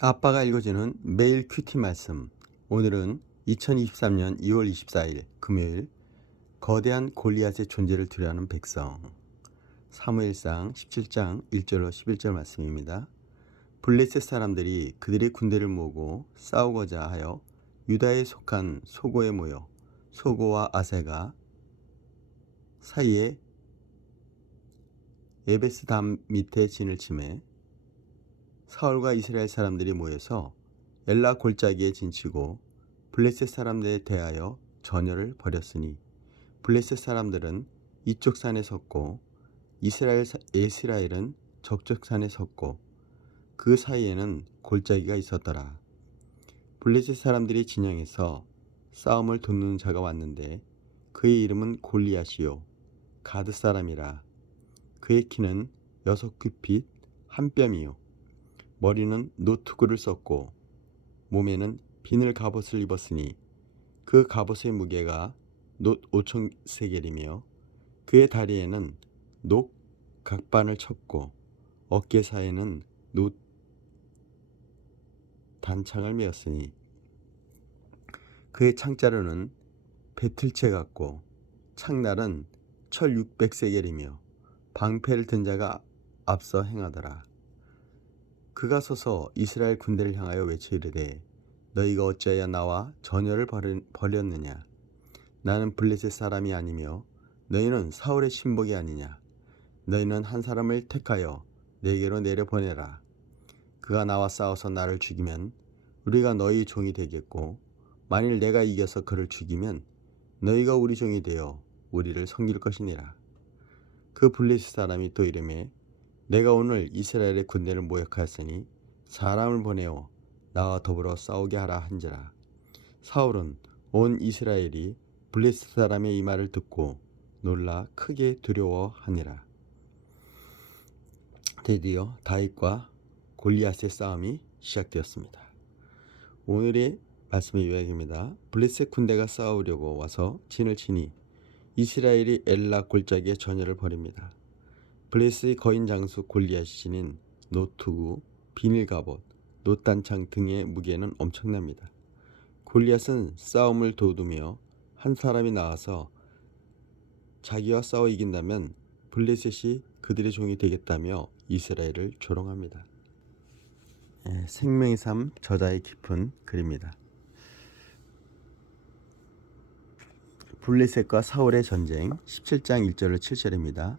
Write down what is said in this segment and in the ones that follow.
아빠가 읽어주는 매일 큐티 말씀. 오늘은 2023년 2월 24일 금요일, 거대한 골리앗의 존재를 두려워하는 백성. 사무엘상 17장 1절로 11절 말씀입니다. 블레셋 사람들이 그들의 군대를 모으고 싸우고자 하여 유다에 속한 소고에 모여 소고와 아세가 사이에 에베스 담 밑에 진을 치매 사울과 이스라엘 사람들이 모여서 엘라 골짜기에 진치고 블레셋 사람들에 대하여 전열을 벌였으니 블레셋 사람들은 이쪽 산에 섰고 이스라엘은 저쪽 산에 섰고 그 사이에는 골짜기가 있었더라. 블레셋 사람들이 진영에서 싸움을 돕는 자가 왔는데 그의 이름은 골리앗이요 가드 사람이라. 그의 키는 6규빗 한 뼘이요 머리는 노투구를 썼고 몸에는 비늘 갑옷을 입었으니 그 갑옷의 무게가 놋 5천 세겔이며 그의 다리에는 녹 각반을 쳤고 어깨 사이에는 놋 단창을 메었으니 그의 창자루는 배틀채 같고 창날은 철 600세겔이며 방패를 든 자가 앞서 행하더라. 그가 서서 이스라엘 군대를 향하여 외쳐 이르되 너희가 어찌하여 나와 전열을 벌였느냐. 나는 블레셋 사람이 아니며 너희는 사울의 신복이 아니냐. 너희는 한 사람을 택하여 내게로 내려보내라. 그가 나와 싸워서 나를 죽이면 우리가 너희 종이 되겠고 만일 내가 이겨서 그를 죽이면 너희가 우리 종이 되어 우리를 섬길 것이니라. 그 블레셋 사람이 또 이르매 내가 오늘 이스라엘의 군대를 모욕하였으니 사람을 보내어 나와 더불어 싸우게 하라 한지라. 사울은 온 이스라엘이 블레셋 사람의 이 말을 듣고 놀라 크게 두려워하니라. 드디어 다윗과 골리앗의 싸움이 시작되었습니다. 오늘의 말씀의 요약입니다. 블레셋 군대가 싸우려고 와서 진을 치니 이스라엘이 엘라 골짜기에 전열을 벌입니다. 블레셋의 거인 장수 골리앗이 지닌 노투구, 비닐갑옷, 놋단창 등의 무게는 엄청납니다. 골리앗은 싸움을 도우며 한 사람이 나와서 자기와 싸워 이긴다면 블레셋이 그들의 종이 되겠다며 이스라엘을 조롱합니다. 생명의 삶 저자의 깊은 글입니다. 블레셋과 사울의 전쟁 17장 1절로 7절입니다.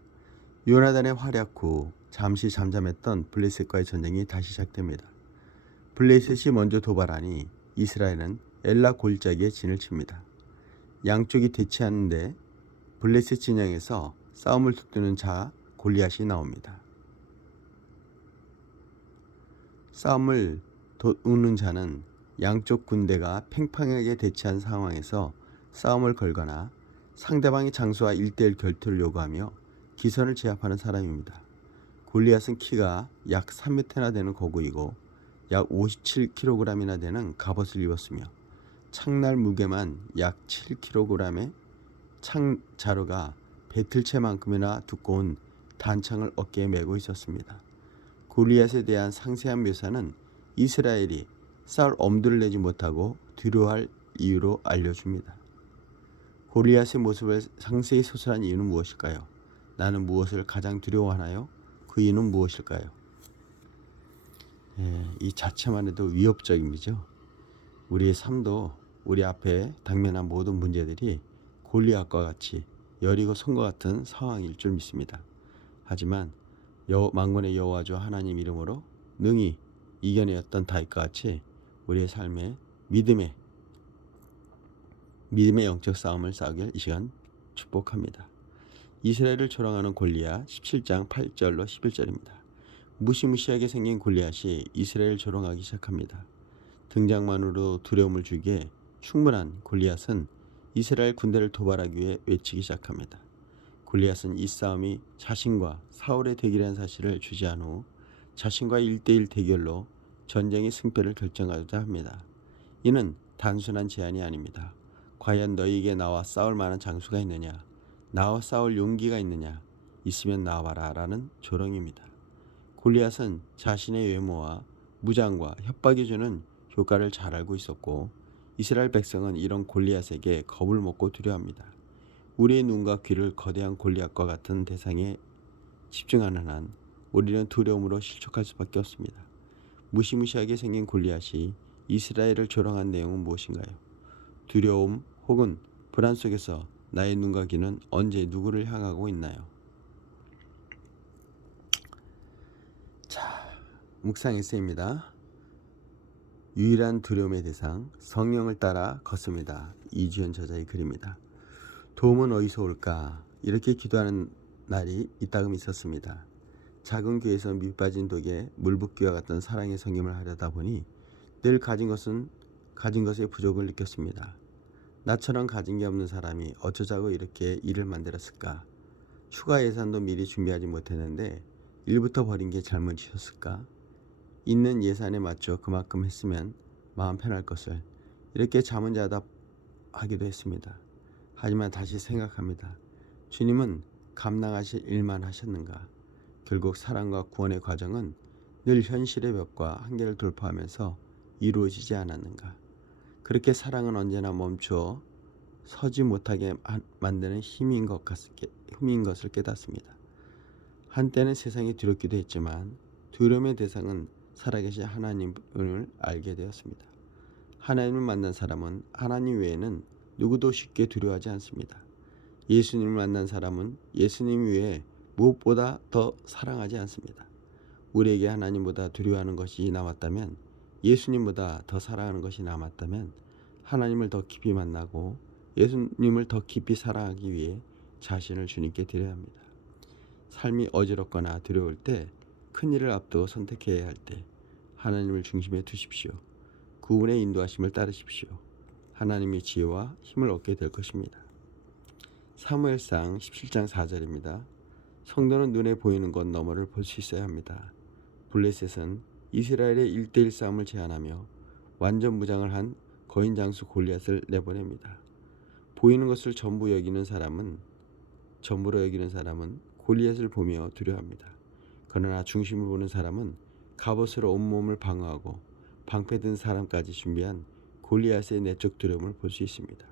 요나단의 활약 후 잠시 잠잠했던 블레셋과의 전쟁이 다시 시작됩니다. 블레셋이 먼저 도발하니 이스라엘은 엘라 골짜기에 진을 칩니다. 양쪽이 대치하는데 블레셋 진영에서 싸움을 돋구는 자 골리앗이 나옵니다. 싸움을 돋우는 자는 양쪽 군대가 팽팽하게 대치한 상황에서 싸움을 걸거나 상대방의 장수와 1대1 결투를 요구하며 기선을 제압하는 사람입니다. 골리앗은 키가 약 3m나 되는 거구이고 약 57kg이나 되는 갑옷을 입었으며 창날 무게만 약 7kg의 창자루가 배틀채만큼이나 두꺼운 단창을 어깨에 메고 있었습니다. 골리앗에 대한 상세한 묘사는 이스라엘이 싸울 엄두를 내지 못하고 두려워할 이유로 알려줍니다. 골리앗의 모습을 상세히 소설한 이유는 무엇일까요? 나는 무엇을 가장 두려워하나요? 그 이유는 무엇일까요? 이 자체만 해도 위협적이죠. 우리의 삶도 우리 앞에 당면한 모든 문제들이 골리앗과 같이 여리고 손과 같은 상황일 줄 믿습니다. 하지만 만군의 여호와주 하나님 이름으로 능히 이겨내었던 다윗과 같이 우리의 삶에 믿음의 영적 싸움을 싸우길 이 시간 축복합니다. 이스라엘을 조롱하는 골리앗 17장 8절로 11절입니다. 무시무시하게 생긴 골리앗이 이스라엘을 조롱하기 시작합니다. 등장만으로 두려움을 주기에 충분한 골리앗은 이스라엘 군대를 도발하기 위해 외치기 시작합니다. 골리앗은 이 싸움이 자신과 사울의 대결이라는 사실을 주지한 후 자신과 1대1 대결로 전쟁의 승패를 결정하고자 합니다. 이는 단순한 제안이 아닙니다. 과연 너희에게 나와 싸울 만한 장수가 있느냐? 나와 싸울 용기가 있느냐? 있으면 나와라 라는 조롱입니다. 골리앗은 자신의 외모와 무장과 협박이 주는 효과를 잘 알고 있었고 이스라엘 백성은 이런 골리앗에게 겁을 먹고 두려워합니다. 우리의 눈과 귀를 거대한 골리앗과 같은 대상에 집중하는 한 우리는 두려움으로 실족할 수밖에 없습니다. 무시무시하게 생긴 골리앗이 이스라엘을 조롱한 내용은 무엇인가요? 두려움 혹은 불안 속에서 나의 눈과 귀는 언제 누구를 향하고 있나요? 자, 묵상 에세이입니다. 유일한 두려움의 대상, 성령을 따라 걷습니다. 이주연 저자의 글입니다. 도움은 어디서 올까? 이렇게 기도하는 날이 이따금 있었습니다. 작은 교회에서 밑빠진 독에 물붓기와 같던 사랑의 섬김을 하려다 보니 늘 가진 것의 부족을 느꼈습니다. 나처럼 가진 게 없는 사람이 어쩌자고 이렇게 일을 만들었을까? 추가 예산도 미리 준비하지 못했는데 일부터 버린 게 잘못이었을까? 있는 예산에 맞춰 그만큼 했으면 마음 편할 것을 이렇게 자문자답하기도 했습니다. 하지만 다시 생각합니다. 주님은 감당하실 일만 하셨는가? 결국 사랑과 구원의 과정은 늘 현실의 벽과 한계를 돌파하면서 이루어지지 않았는가? 그렇게 사랑은 언제나 멈추어 서지 못하게 만드는 힘인 것을 깨닫습니다. 한때는 세상이 두렵기도 했지만 두려움의 대상은 살아계신 하나님을 알게 되었습니다. 하나님을 만난 사람은 하나님 외에는 누구도 쉽게 두려워하지 않습니다. 예수님을 만난 사람은 예수님 외에 무엇보다 더 사랑하지 않습니다. 우리에게 하나님보다 두려워하는 것이 남았다면, 예수님보다 더 사랑하는 것이 남았다면 하나님을 더 깊이 만나고 예수님을 더 깊이 사랑하기 위해 자신을 주님께 드려야 합니다. 삶이 어지럽거나 두려울 때, 큰일을 앞두고 선택해야 할 때 하나님을 중심에 두십시오. 그분의 인도하심을 따르십시오. 하나님의 지혜와 힘을 얻게 될 것입니다. 사무엘상 17장 4절입니다. 성도는 눈에 보이는 것 너머를 볼 수 있어야 합니다. 블레셋은 이스라엘의 1대1 싸움을 제안하며 완전 무장을 한 거인 장수 골리앗을 내보냅니다. 보이는 것을 전부로 여기는 사람은 골리앗을 보며 두려워합니다. 그러나 중심을 보는 사람은 갑옷으로 온몸을 방어하고 방패든 사람까지 준비한 골리앗의 내적 두려움을 볼 수 있습니다.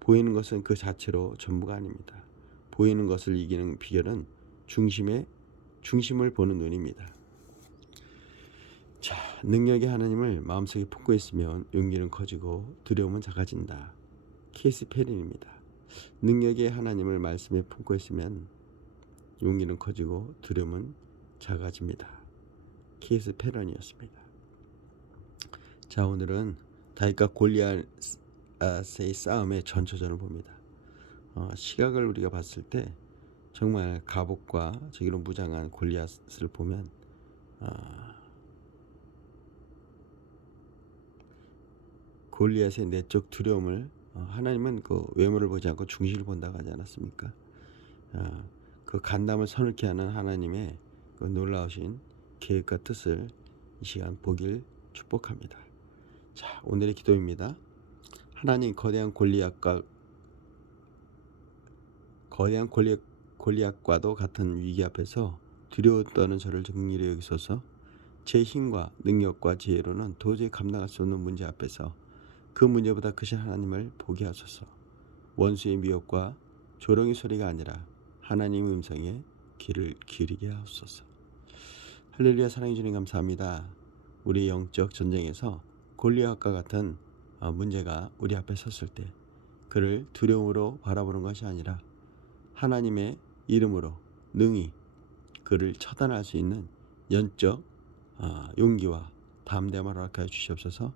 보이는 것은 그 자체로 전부가 아닙니다. 보이는 것을 이기는 비결은 중심을 보는 눈입니다. 자, 능력의 하나님을 마음속에 품고 있으면 용기는 커지고 두려움은 작아진다. 케이스 페린입니다. 능력의 하나님을 말씀에 품고 있으면 용기는 커지고 두려움은 작아집니다. 케이스 페런이었습니다. 자, 오늘은 다윗과 골리앗의 싸움의 전초전을 봅니다. 시각을 우리가 봤을 때 정말 갑옷과 저기로 무장한 골리앗을 보면 골리앗의 내적 두려움을 하나님은 그 외모를 보지 않고 중심을 본다고 하지 않았습니까? 그 간담을 서늘케 하는 하나님의 그 놀라우신 계획과 뜻을 이 시간 보길 축복합니다. 자, 오늘의 기도입니다. 하나님, 거대한 골리앗과도 같은 위기 앞에서 두려워 떠는 저를 긍휼히 여기소서. 제 힘과 능력과 지혜로는 도저히 감당할 수 없는 문제 앞에서 그 문제보다 크신 하나님을 보게 하소서. 원수의 미혹과 조롱의 소리가 아니라 하나님의 음성에 귀를 기울이게 하소서. 할렐루야. 사랑해 주님 감사합니다. 우리 영적 전쟁에서 골리앗과 같은 문제가 우리 앞에 섰을 때 그를 두려움으로 바라보는 것이 아니라 하나님의 이름으로 능히 그를 처단할 수 있는 영적 용기와 담대함을 허락하여 주시옵소서.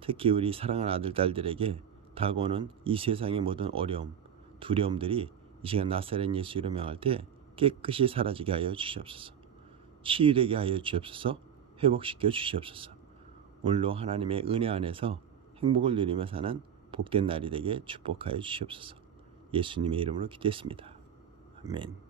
특히 우리 사랑하는 아들, 딸들에게 다가오는 이 세상의 모든 어려움, 두려움들이 이 시간 나사렛 예수 이름으로 명할 때 깨끗이 사라지게 하여 주시옵소서. 치유되게 하여 주시옵소서. 회복시켜 주시옵소서. 오늘로 하나님의 은혜 안에서 행복을 누리며 사는 복된 날이 되게 축복하여 주시옵소서. 예수님의 이름으로 기도했습니다. 아멘.